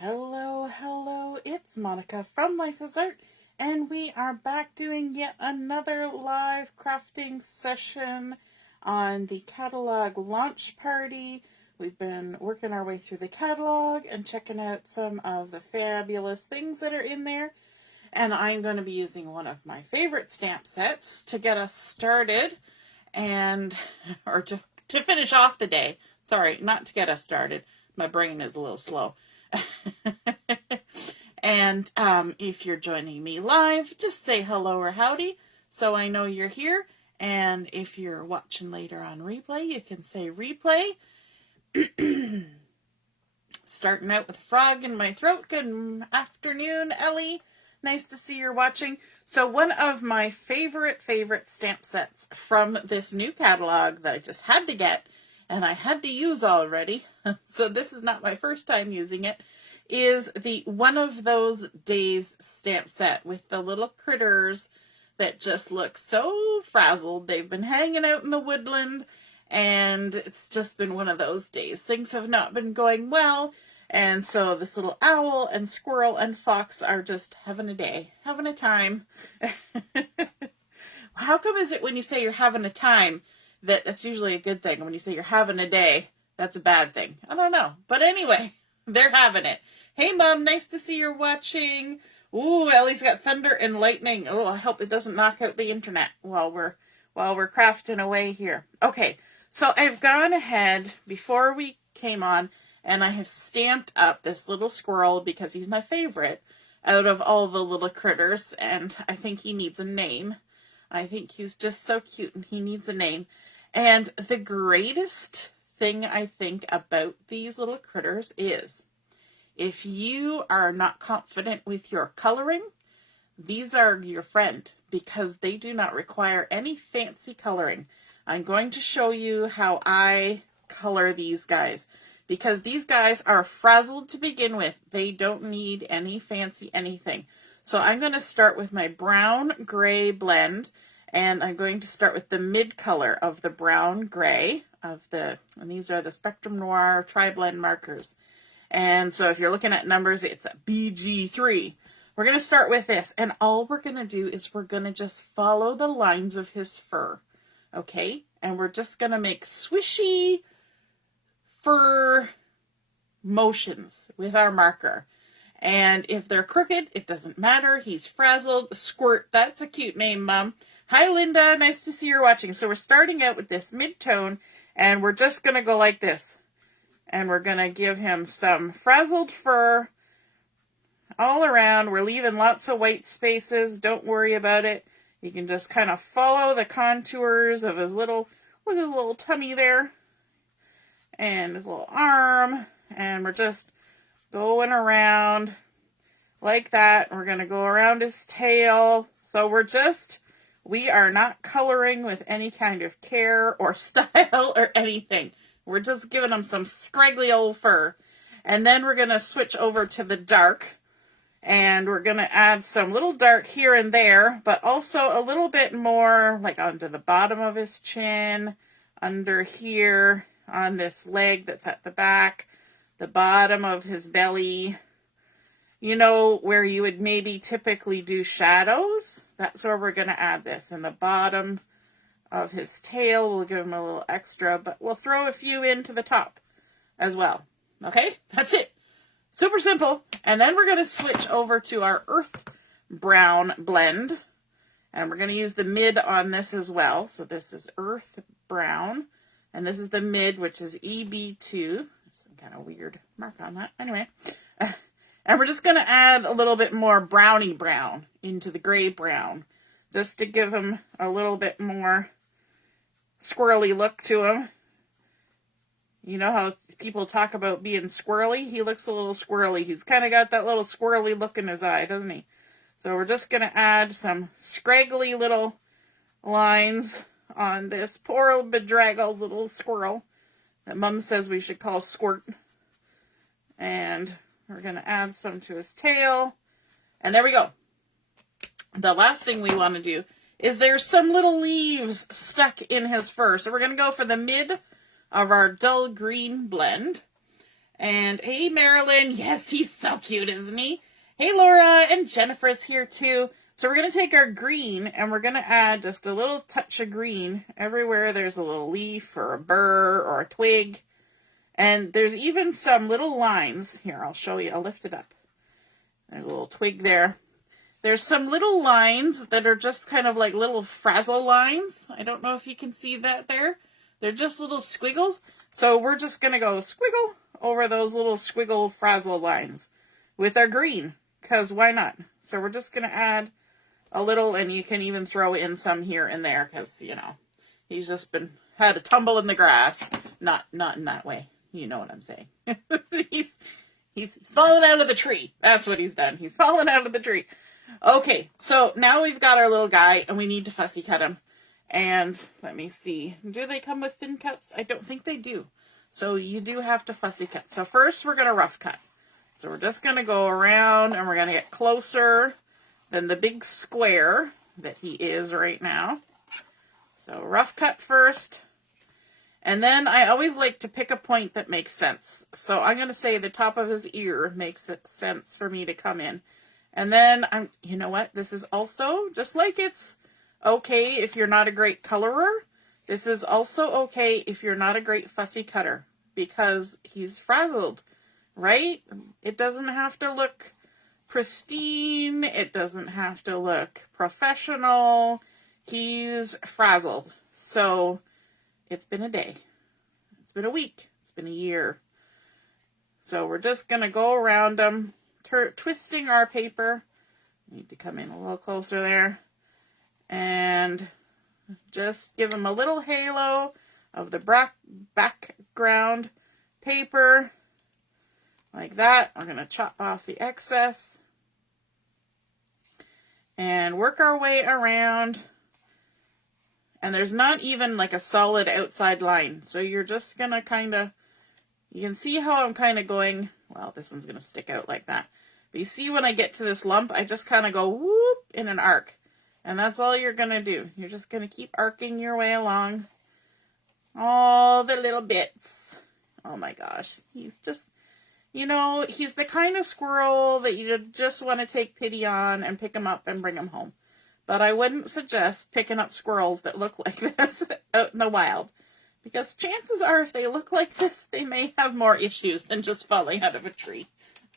Hello, it's Monica from Life is Art, and we are back doing yet another live crafting session on the Catalogue launch party. We've been working our way through the catalog and checking out some of the fabulous things that are in there, and I'm going to be using one of my favorite stamp sets to get us started, or to finish off the day. Sorry, not to get us started. My brain is a little slow. And if you're joining me live, just say hello or howdy so I know you're here. And if you're watching later on replay, you can say replay. Starting out with a frog in my throat. Good afternoon, Ellie. Nice to see you're watching. So one of my favorite stamp sets from this new catalog that I just had to get and I had to use already, so this is not my first time using it, is the One of Those Days stamp set with the little critters that just look so frazzled. They've been hanging out in the woodland, and it's just been one of those days. Things have not been going well, and so this little owl and squirrel and fox are just having a day, having a time. How come is it when you say you're having a time, that's usually a good thing? When you say you're having a day, that's a bad thing. I don't know. But anyway, they're having it. Hey, Mom, nice to see you're watching. Ooh, Ellie's got thunder and lightning. Oh, I hope it doesn't knock out the internet while we're crafting away here. Okay, so I've gone ahead before we came on, and I have stamped up this little squirrel because he's my favorite out of all the little critters, and I think he needs a name. I think he's just so cute, and he needs a name. And the greatest thing I think about these little critters is, if you are not confident with your coloring, these are your friend because they do not require any fancy coloring. I'm going to show you how I color these guys because these guys are frazzled to begin with. They don't need any fancy anything. So I'm going to start with my brown gray blend, and I'm going to start with the mid color of the brown gray and these are the Spectrum Noir tri-blend markers. And so if you're looking at numbers, it's a BG3. We're going to start with this, and all we're going to do is we're going to just follow the lines of his fur, okay? And we're just going to make swishy fur motions with our marker. And if they're crooked, it doesn't matter. He's frazzled. Squirt, that's a cute name, Mom. Hi, Linda. Nice to see you're watching. So we're starting out with this mid-tone, and we're just going to go like this. And we're going to give him some frazzled fur all around. We're leaving lots of white spaces. Don't worry about it. You can just kind of follow the contours of his little, look at his little tummy there. And his little arm. And we're just going around like that. We're going to go around his tail. So we are not coloring with any kind of care or style or anything. We're just giving him some scraggly old fur. And then we're going to switch over to the dark. And we're going to add some little dark here and there, but also a little bit more like onto the bottom of his chin, under here, on this leg that's at the back, the bottom of his belly. You know, where you would maybe typically do shadows? That's where we're going to add this. And the bottom of his tail, we'll give him a little extra, but we'll throw a few into the top as well. Okay, that's it. Super simple. And then we're going to switch over to our earth brown blend. And we're going to use the mid on this as well. So this is earth brown. And this is the mid, which is EB2. Some kind of weird mark on that. Anyway. And we're just going to add a little bit more browny brown into the gray brown. Just to give him a little bit more squirrely look to him. You know how people talk about being squirrely? He looks a little squirrely. He's kind of got that little squirrely look in his eye, doesn't he? So we're just going to add some scraggly little lines on this poor bedraggled little squirrel that Mom says we should call Squirt. And we're going to add some to his tail. And there we go. The last thing we want to do is there's some little leaves stuck in his fur. So we're going to go for the mid of our dull green blend. And hey, Marilyn. Yes, he's so cute, isn't he? Hey, Laura, and Jennifer's here too. So we're going to take our green and we're going to add just a little touch of green everywhere there's a little leaf or a burr or a twig. And there's even some little lines. Here, I'll show you. I'll lift it up. There's a little twig there. There's some little lines that are just kind of like little frazzle lines. I don't know if you can see that there. They're just little squiggles. So we're just going to go squiggle over those little squiggle frazzle lines with our green, because why not? So we're just going to add a little, and you can even throw in some here and there, because, you know, he's just had a tumble in the grass. Not in that way. You know what I'm saying. He's fallen out of the tree. That's what he's done. He's fallen out of the tree. Okay, so now we've got our little guy, and we need to fussy cut him. And let me see. Do they come with thin cuts? I don't think they do. So you do have to fussy cut. So first we're going to rough cut. So we're just going to go around, and we're going to get closer than the big square that he is right now. So rough cut first. And then I always like to pick a point that makes sense. So I'm going to say the top of his ear makes it sense for me to come in. And then, you know what? This is also, just like it's okay if you're not a great colorer, this is also okay if you're not a great fussy cutter, because he's frazzled, right? It doesn't have to look pristine. It doesn't have to look professional. He's frazzled. So it's been a day. It's been a week. It's been a year. So we're just going to go around him, twisting our paper. Need to come in a little closer there. And just give him a little halo of the background paper. Like that. We're going to chop off the excess. And work our way around. And there's not even like a solid outside line. So you're just going to kind of, you can see how I'm kind of going, well, this one's going to stick out like that. But you see when I get to this lump, I just kind of go whoop in an arc. And that's all you're going to do. You're just going to keep arcing your way along. All the little bits. Oh my gosh. He's just, you know, he's the kind of squirrel that you just want to take pity on and pick him up and bring him home. But I wouldn't suggest picking up squirrels that look like this out in the wild. Because chances are if they look like this, they may have more issues than just falling out of a tree.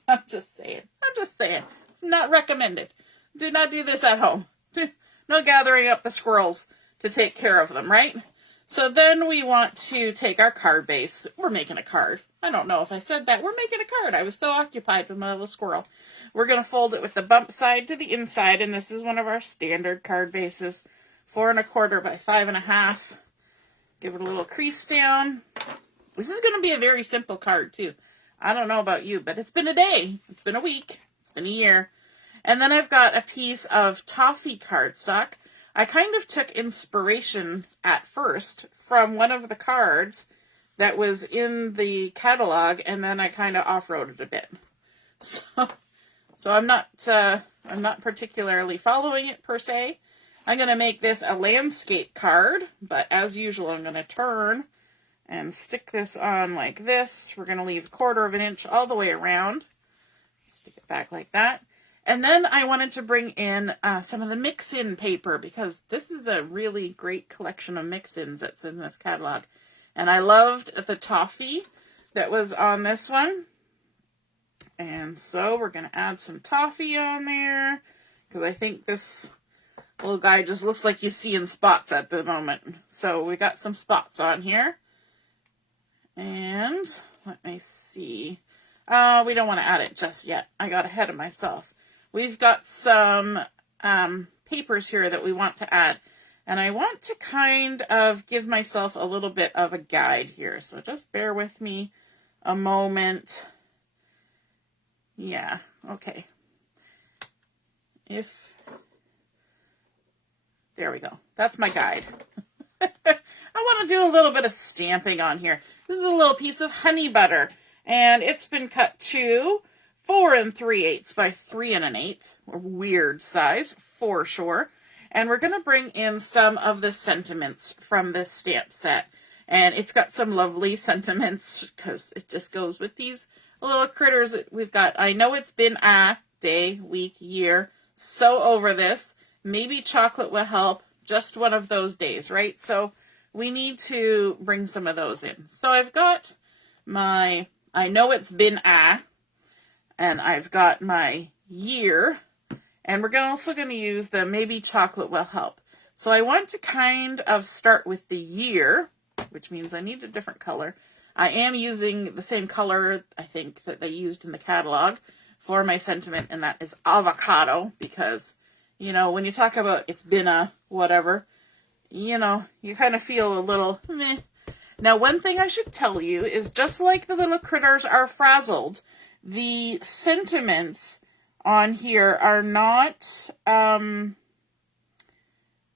I'm just saying. Not recommended. Do not do this at home. No gathering up the squirrels to take care of them, right? So then we want to take our card base. We're making a card. I don't know if I said that. We're making a card. I was so occupied with my little squirrel. We're going to fold it with the bump side to the inside, and this is one of our standard card bases. 4 1/4 by 5 1/2. Give it a little crease down. This is going to be a very simple card, too. I don't know about you, but it's been a day. It's been a week. It's been a year. And then I've got a piece of Toffee cardstock. I kind of took inspiration at first from one of the cards that was in the catalog, and then I kind of off-roaded a bit. So I'm not particularly following it per se. I'm going to make this a landscape card, but as usual, I'm going to turn and stick this on like this. We're going to leave 1/4 inch all the way around. Stick it back like that. And then I wanted to bring in some of the mix-in paper, because this is a really great collection of mix-ins that's in this catalog. And I loved the Toffee that was on this one. And so we're going to add some Toffee on there, because I think this little guy just looks like he's seeing spots at the moment. So we got some spots on here. And let me see. We don't want to add it just yet. I got ahead of myself. We've got some papers here that we want to add. And I want to kind of give myself a little bit of a guide here. So just bear with me a moment. Yeah, okay. There we go. That's my guide. I want to do a little bit of stamping on here. This is a little piece of honey butter. And it's been cut to 4 3/8 by 3 1/8. A weird size, for sure. And we're going to bring in some of the sentiments from this stamp set. And it's got some lovely sentiments because it just goes with these little critters that we've got. I know it's been a day, week, year. So over this. Maybe chocolate will help. Just one of those days, right? So we need to bring some of those in. So I've got my, I know it's been a, and I've got my year. And we're also going to use the maybe chocolate will help. So I want to kind of start with the year, which means I need a different color. I am using the same color, I think, that they used in the catalog for my sentiment, and that is avocado, because, you know, when you talk about it's been a whatever, you know, you kind of feel a little meh. Now, one thing I should tell you is just like the little critters are frazzled, the sentiments on here are not,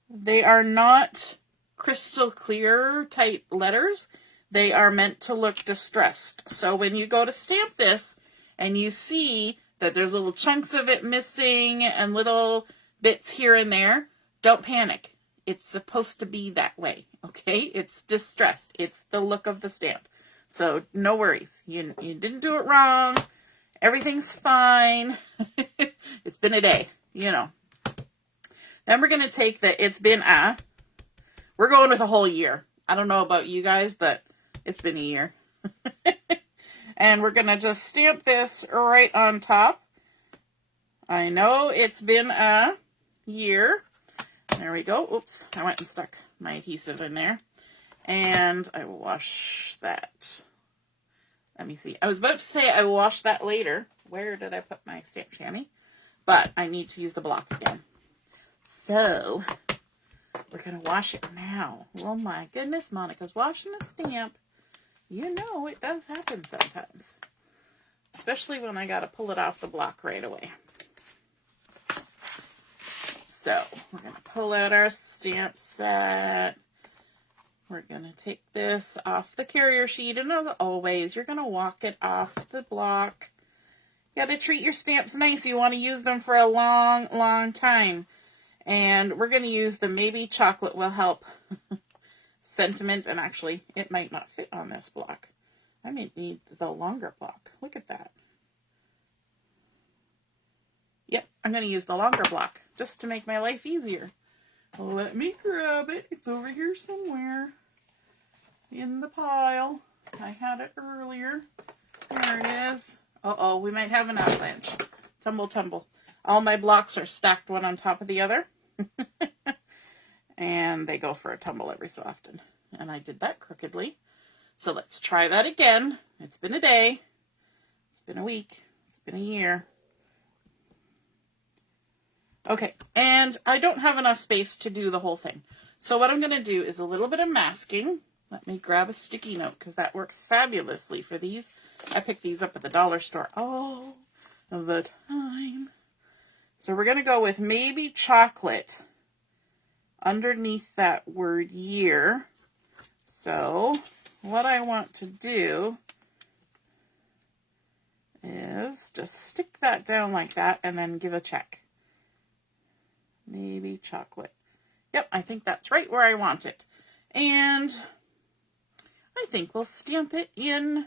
they are not crystal clear type letters. They are meant to look distressed. So when you go to stamp this and you see that there's little chunks of it missing and little bits here and there, don't panic. It's supposed to be that way, okay? It's distressed. It's the look of the stamp. So no worries. You didn't do it wrong. Everything's fine. It's been a day, you know. Then we're going to take the it's been a. We're going with a whole year. I don't know about you guys, but it's been a year. And we're going to just stamp this right on top. I know it's been a year. There we go. Oops, I went and stuck my adhesive in there. And I will wash that. Let me see. I was about to say I will wash that later. Where did I put my stamp chamois? But I need to use the block again. So, we're going to wash it now. Oh my goodness, Monica's washing a stamp. You know, it does happen sometimes. Especially when I got to pull it off the block right away. So, we're going to pull out our stamp set. We're going to take this off the carrier sheet. And as always, you're going to walk it off the block. You got to treat your stamps nice. You want to use them for a long, long time. And we're going to use the maybe chocolate will help sentiment. And actually, it might not fit on this block. I might need the longer block. Look at that. Yep, I'm going to use the longer block just to make my life easier. Let me grab it. It's over here somewhere in the pile. I had it earlier. There it is. Uh-oh, we might have an avalanche. Tumble, tumble. All my blocks are stacked one on top of the other. And they go for a tumble every so often. And I did that crookedly. So let's try that again. It's been a day. It's been a week. It's been a year. Okay, and I don't have enough space to do the whole thing. So what I'm going to do is a little bit of masking. Let me grab a sticky note because that works fabulously for these. I picked these up at the dollar store all the time. So we're going to go with maybe chocolate underneath that word year. So what I want to do is just stick that down like that and then give a check. Maybe chocolate. Yep, I think that's right where I want it. And I think we'll stamp it in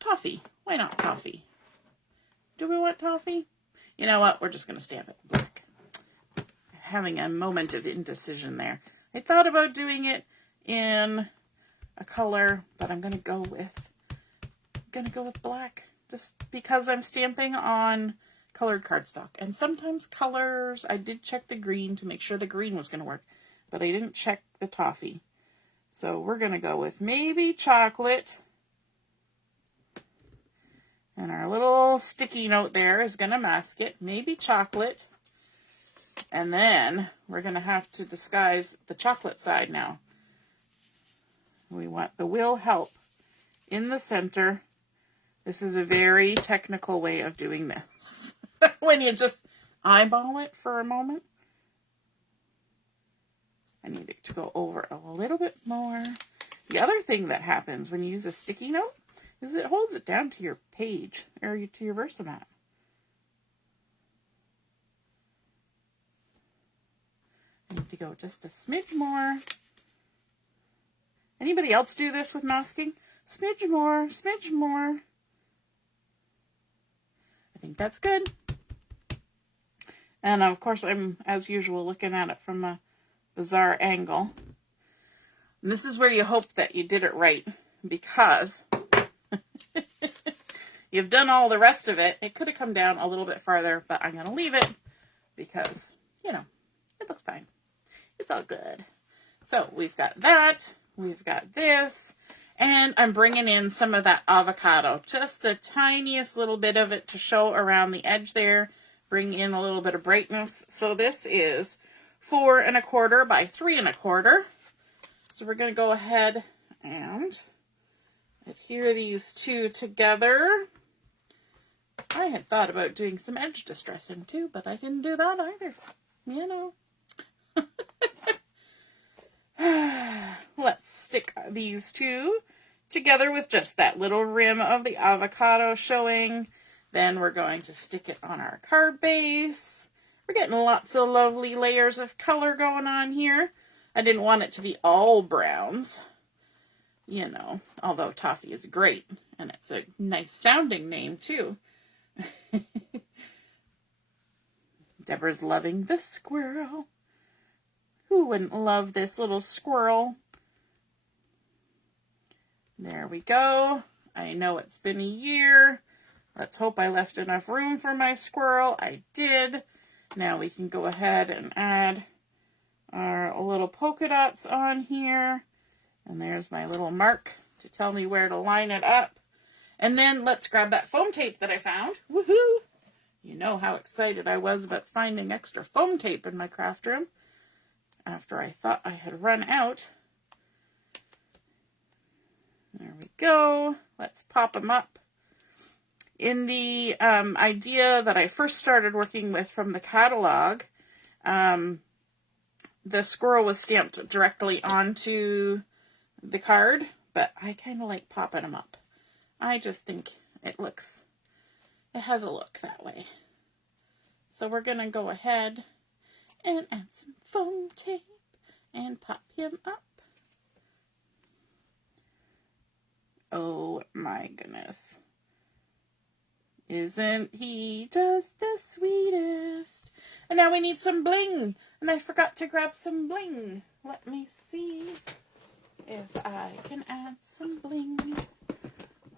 toffee. Why not toffee? Do we want toffee? You know what? We're just going to stamp it black. Having a moment of indecision there. I thought about doing it in a color, but I'm going to go with black just because I'm stamping on colored cardstock. And sometimes colors, I did check the green to make sure the green was going to work, but I didn't check the toffee. So we're going to go with maybe chocolate. And our little sticky note there is going to mask it. Maybe chocolate. And then we're going to have to disguise the chocolate side now. We want the will help in the center. This is a very technical way of doing this. When you just eyeball it for a moment. I need it to go over a little bit more. The other thing that happens when you use a sticky note is it holds it down to your page or to your Versamat. I need to go just a smidge more Anybody else do this with masking? Smidge more, smidge more. I think that's good. And of course, I'm, as usual, looking at it from a bizarre angle. And this is where you hope that you did it right, because you've done all the rest of it. It could have come down a little bit farther, but I'm going to leave it because, you know, it looks fine. It's all good. So we've got that. We've got this. And I'm bringing in some of that avocado, just the tiniest little bit of it to show around the edge there. Bring in a little bit of brightness. So this is 4 1/4 by 3 1/4. So we're going to go ahead and adhere these two together. I had thought about doing some edge distressing too, but I didn't do that either. You know. Let's stick these two together with just that little rim of the avocado showing. Then we're going to stick it on our card base. We're getting lots of lovely layers of color going on here. I didn't want it to be all browns, you know, although Toffee is great, and it's a nice sounding name too. Deborah's loving the squirrel. Who wouldn't love this little squirrel? There we go. I know it's been a year. Let's hope I left enough room for my squirrel. I did. Now we can go ahead and add our little polka dots on here. And there's my little mark to tell me where to line it up. And then let's grab that foam tape that I found. Woohoo! You know how excited I was about finding extra foam tape in my craft room after I thought I had run out. There we go. Let's pop them up. In the idea that I first started working with from the catalog, the squirrel was stamped directly onto the card, but I kind of like popping them up. I just think it has a look that way. So we're going to go ahead and add some foam tape and pop him up. Oh my goodness. Isn't he just the sweetest? And now we need some bling. And I forgot to grab some bling. Let me see if I can add some bling.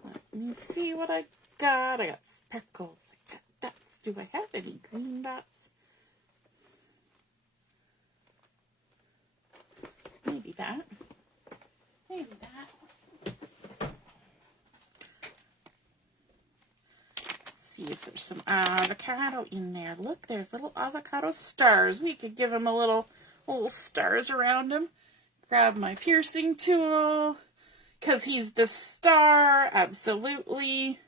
Let me see what I got. I got sparkles. I got dots. Do I have any green dots? Maybe that. Maybe that. See if there's some avocado in there. Look, there's little avocado stars. We could give him a little stars around him. Grab my piercing tool, because he's the star. Absolutely.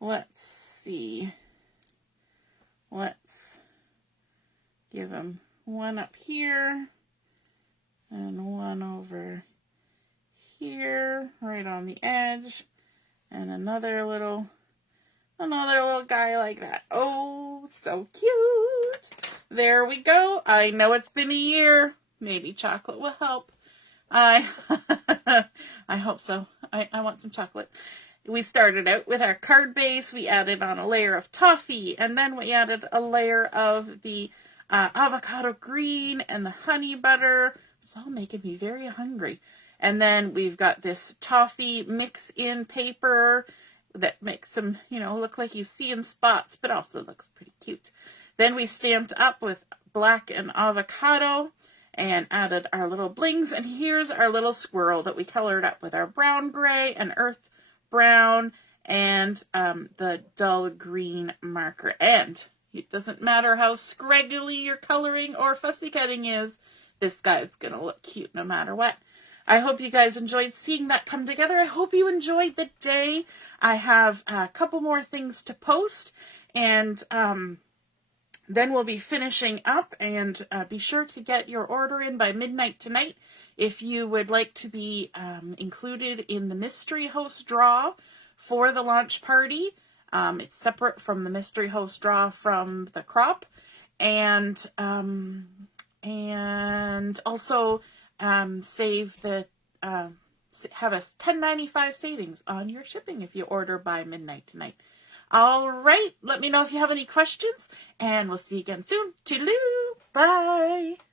Let's see. Let's give him one up here and one over here, right on the edge, and another little guy like that. Oh, so cute. There we go. I know it's been a year. Maybe chocolate will help. I hope so. I want some chocolate. We started out with our card base. We added on a layer of toffee, and then we added a layer of the avocado green and the honey butter. It's all making me very hungry. And then we've got this toffee mix-in paper that makes him, look like he's seeing spots, but also looks pretty cute. Then we stamped up with black and avocado and added our little blings. And here's our little squirrel that we colored up with our brown gray and earth brown and the dull green marker. And it doesn't matter how scraggly your coloring or fussy cutting is, this guy's going to look cute no matter what. I hope you guys enjoyed seeing that come together. I hope you enjoyed the day. I have a couple more things to post, and then we'll be finishing up, and be sure to get your order in by midnight tonight if you would like to be included in the mystery host draw for the launch party. It's separate from the mystery host draw from the crop, and also save the have a $10.95 savings on your shipping if you order by midnight tonight. All right, let me know if you have any questions, and we'll see you again soon. Toodaloo, bye.